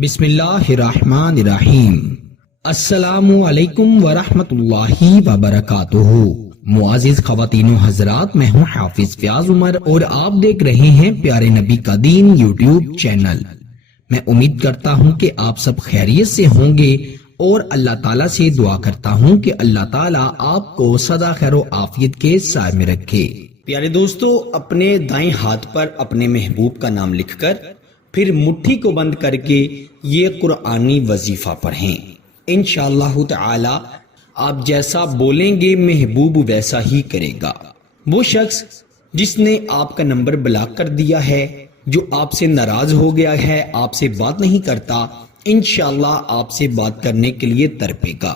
بسم اللہ الرحمن الرحیم۔ السلام علیکم ورحمۃ اللہ وبرکاتہ۔ معزز خواتین و حضرات، میں ہوں حافظ فیاض عمر اور آپ دیکھ رہے ہیں پیارے نبی کا دین یوٹیوب چینل۔ میں امید کرتا ہوں کہ آپ سب خیریت سے ہوں گے اور اللہ تعالیٰ سے دعا کرتا ہوں کہ اللہ تعالیٰ آپ کو سدا خیر و عافیت کے سائے میں رکھے۔ پیارے دوستو، اپنے دائیں ہاتھ پر اپنے محبوب کا نام لکھ کر پھر مٹھی کو بند کر کے یہ قرآنی وظیفہ پڑھیں۔ انشاءاللہ تعالی آپ جیسا بولیں گے محبوب ویسا ہی کرے گا۔ وہ شخص جس نے آپ کا نمبر بلاک کر دیا ہے، جو آپ سے ناراض ہو گیا ہے، آپ سے بات نہیں کرتا، انشاءاللہ آپ سے بات کرنے کے لیے تڑپے گا۔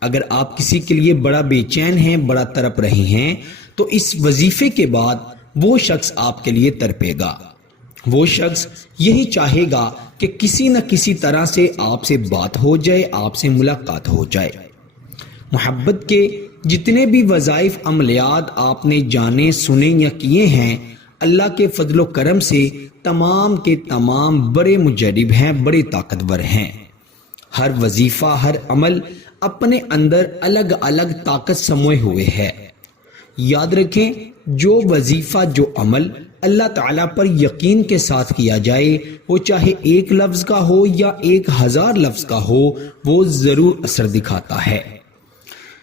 اگر آپ کسی کے لیے بڑا بے چین ہیں، بڑا تڑپ رہے ہیں، تو اس وظیفے کے بعد وہ شخص آپ کے لیے تڑپے گا۔ وہ شخص یہی چاہے گا کہ کسی نہ کسی طرح سے آپ سے بات ہو جائے، آپ سے ملاقات ہو جائے۔ محبت کے جتنے بھی وظائف عملیات آپ نے جانے سنے یا کیے ہیں، اللہ کے فضل و کرم سے تمام کے تمام بڑے مجرب ہیں، بڑے طاقتور ہیں۔ ہر وظیفہ، ہر عمل اپنے اندر الگ الگ طاقت سموئے ہوئے ہے۔ یاد رکھیں، جو وظیفہ، جو عمل اللہ تعالیٰ پر یقین کے ساتھ کیا جائے، وہ چاہے ایک لفظ کا ہو یا 1000 لفظ کا ہو، وہ ضرور اثر دکھاتا ہے۔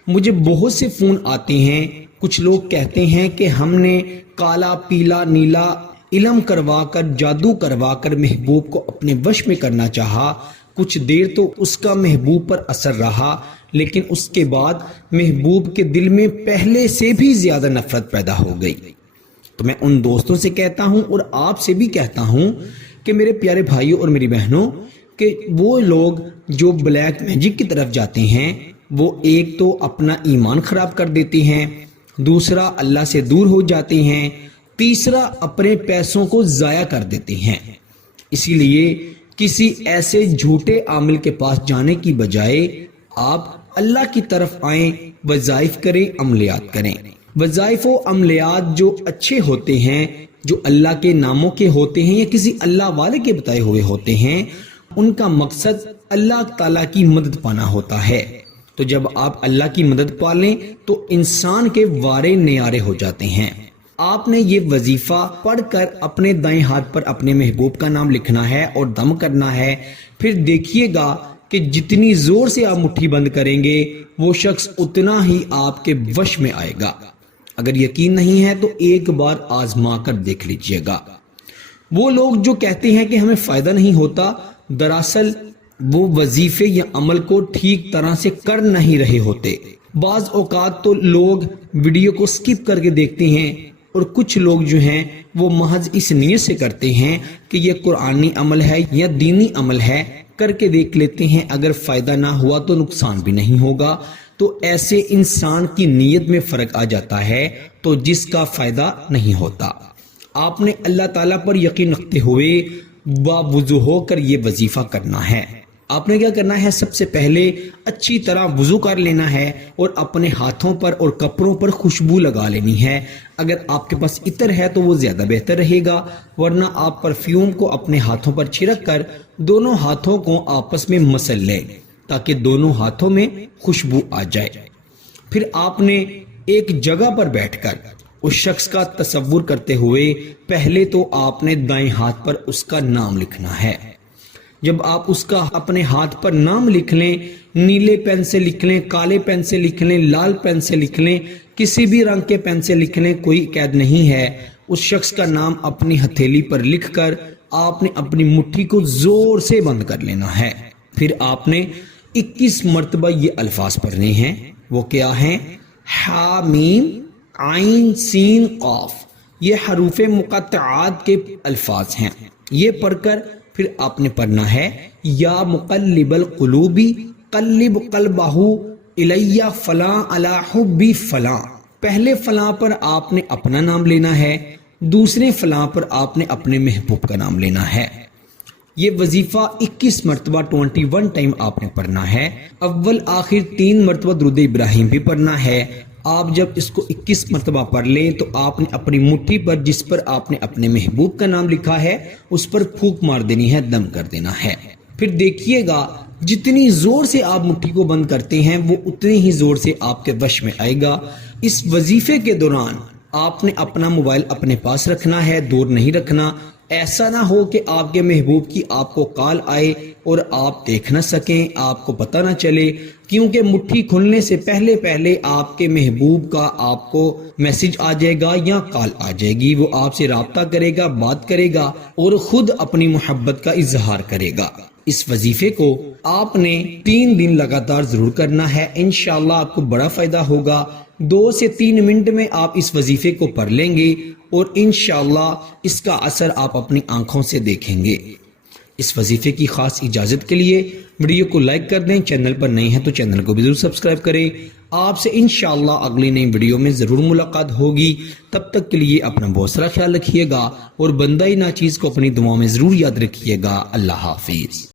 مجھے بہت سے فون آتے ہیں، کچھ لوگ کہتے ہیں کہ ہم نے کالا پیلا نیلا علم کروا کر، جادو کروا کر محبوب کو اپنے وش میں کرنا چاہا۔ کچھ دیر تو اس کا محبوب پر اثر رہا، لیکن اس کے بعد محبوب کے دل میں پہلے سے بھی زیادہ نفرت پیدا ہو گئی۔ تو میں ان دوستوں سے کہتا ہوں اور آپ سے بھی کہتا ہوں کہ میرے پیارے بھائیوں اور میری بہنوں، کہ وہ لوگ جو بلیک میجک کی طرف جاتے ہیں، وہ ایک تو اپنا ایمان خراب کر دیتے ہیں، دوسرا اللہ سے دور ہو جاتے ہیں، تیسرا اپنے پیسوں کو ضائع کر دیتے ہیں۔ اسی لیے کسی ایسے جھوٹے عامل کے پاس جانے کی بجائے آپ اللہ کی طرف آئیں، وظائف کریں، عملیات کریں۔ وظائف و عملیات جو اچھے ہوتے ہیں، جو اللہ کے ناموں کے ہوتے ہیں یا کسی اللہ والے کے بتائے ہوئے ہوتے ہیں، ان کا مقصد اللہ تعالیٰ کی مدد پانا ہوتا ہے۔ تو جب آپ اللہ کی مدد پا لیں تو انسان کے وارے نیارے ہو جاتے ہیں۔ آپ نے یہ وظیفہ پڑھ کر اپنے دائیں ہاتھ پر اپنے محبوب کا نام لکھنا ہے اور دم کرنا ہے۔ پھر دیکھیے گا کہ جتنی زور سے آپ مٹھی بند کریں گے، وہ شخص اتنا ہی آپ کے وش میں آئے گا۔ اگر یقین نہیں ہے تو ایک بار آزما کر دیکھ لیجئے گا۔ وہ لوگ جو کہتے ہیں کہ ہمیں فائدہ نہیں ہوتا، دراصل وہ وظیفے یا عمل کو ٹھیک طرح سے کر نہیں رہے ہوتے۔ بعض اوقات تو لوگ ویڈیو کو سکپ کر کے دیکھتے ہیں، اور کچھ لوگ جو ہیں وہ محض اس نیت سے کرتے ہیں کہ یہ قرآنی عمل ہے یا دینی عمل ہے، کر کے دیکھ لیتے ہیں، اگر فائدہ نہ ہوا تو نقصان بھی نہیں ہوگا۔ تو ایسے انسان کی نیت میں فرق آ جاتا ہے، تو جس کا فائدہ نہیں ہوتا۔ آپ نے اللہ تعالیٰ پر یقین رکھتے ہوئے باوضو ہو کر یہ وظیفہ کرنا ہے۔ آپ نے کیا کرنا ہے؟ سب سے پہلے اچھی طرح وضو کر لینا ہے اور اپنے ہاتھوں پر اور کپڑوں پر خوشبو لگا لینی ہے۔ اگر آپ کے پاس عطر ہے تو وہ زیادہ بہتر رہے گا، ورنہ آپ پرفیوم کو اپنے ہاتھوں پر چھڑک کر دونوں ہاتھوں کو آپس میں مسل لیں تاکہ دونوں ہاتھوں میں خوشبو آ جائے۔ پھر آپ نے ایک جگہ پر بیٹھ کر اس شخص کا تصور کرتے ہوئے پہلے تو آپ نے دائیں ہاتھ پر اس کا نام لکھنا ہے۔ جب آپ اس کا اپنے ہاتھ پر نام لکھ لیں، نیلے پین سے لکھ لیں، کالے پین سے لکھ لیں، لال پین سے لکھ لیں، کسی بھی رنگ کے پین سے لکھ لیں، کوئی قید نہیں ہے۔ اس شخص کا نام اپنی ہتھیلی پر لکھ کر آپ نے اپنی مٹھی کو زور سے بند کر لینا ہے۔ پھر آپ نے 21 مرتبہ یہ الفاظ پڑھنے ہیں۔ وہ کیا ہیں؟ ہا میم عین سین قاف، یہ حروف مقطعات کے الفاظ ہیں۔ یہ پڑھ کر پھر آپ نے پڑھنا ہے، یا مقلب القلوب قلب قلبہ الی فلاں علی حب فلاں۔ پہلے فلاں پر آپ نے اپنا نام لینا ہے، دوسرے فلاں پر آپ نے اپنے محبوب کا نام لینا ہے۔ یہ وظیفہ 21 مرتبہ 21 ٹائم آپ نے پڑھنا ہے۔ اول آخر 3 مرتبہ درود ابراہیم بھی پڑھنا ہے۔ آپ جب اس کو 21 مرتبہ پڑھ لیں تو آپ نے اپنی مٹھی پر جس پر آپ نے اپنے محبوب کا نام لکھا ہے اس پر پھونک مار دینی ہے، دم کر دینا ہے۔ پھر دیکھیے گا جتنی زور سے آپ مٹھی کو بند کرتے ہیں وہ اتنی ہی زور سے آپ کے وش میں آئے گا۔ اس وظیفے کے دوران آپ نے اپنا موبائل اپنے پاس رکھنا ہے، دور نہیں رکھنا۔ ایسا نہ ہو کہ آپ کے محبوب کی آپ کو کال آئے اور آپ دیکھ نہ سکیں، آپ کو پتہ نہ چلے، کیونکہ مٹھی کھلنے سے پہلے آپ کے محبوب کا آپ کو میسج آ جائے گا یا کال آ جائے گی۔ وہ آپ سے رابطہ کرے گا، بات کرے گا اور خود اپنی محبت کا اظہار کرے گا۔ اس وظیفے کو آپ نے 3 دن لگاتار ضرور کرنا ہے، انشاءاللہ آپ کو بڑا فائدہ ہوگا۔ 2 سے 3 منٹ میں آپ اس وظیفے کو پڑھ لیں گے اور انشاءاللہ اس کا اثر آپ اپنی آنکھوں سے دیکھیں گے۔ اس وظیفے کی خاص اجازت کے لیے ویڈیو کو لائک کر دیں، چینل پر نئے ہیں تو چینل کو بھی ضرور سبسکرائب کریں۔ آپ سے انشاءاللہ اگلی نئی ویڈیو میں ضرور ملاقات ہوگی۔ تب تک کے لیے اپنا بہت سارا خیال رکھیے گا اور بندہ ناچیز کو اپنی دعاؤں میں ضرور یاد رکھیے گا۔ اللہ حافظ۔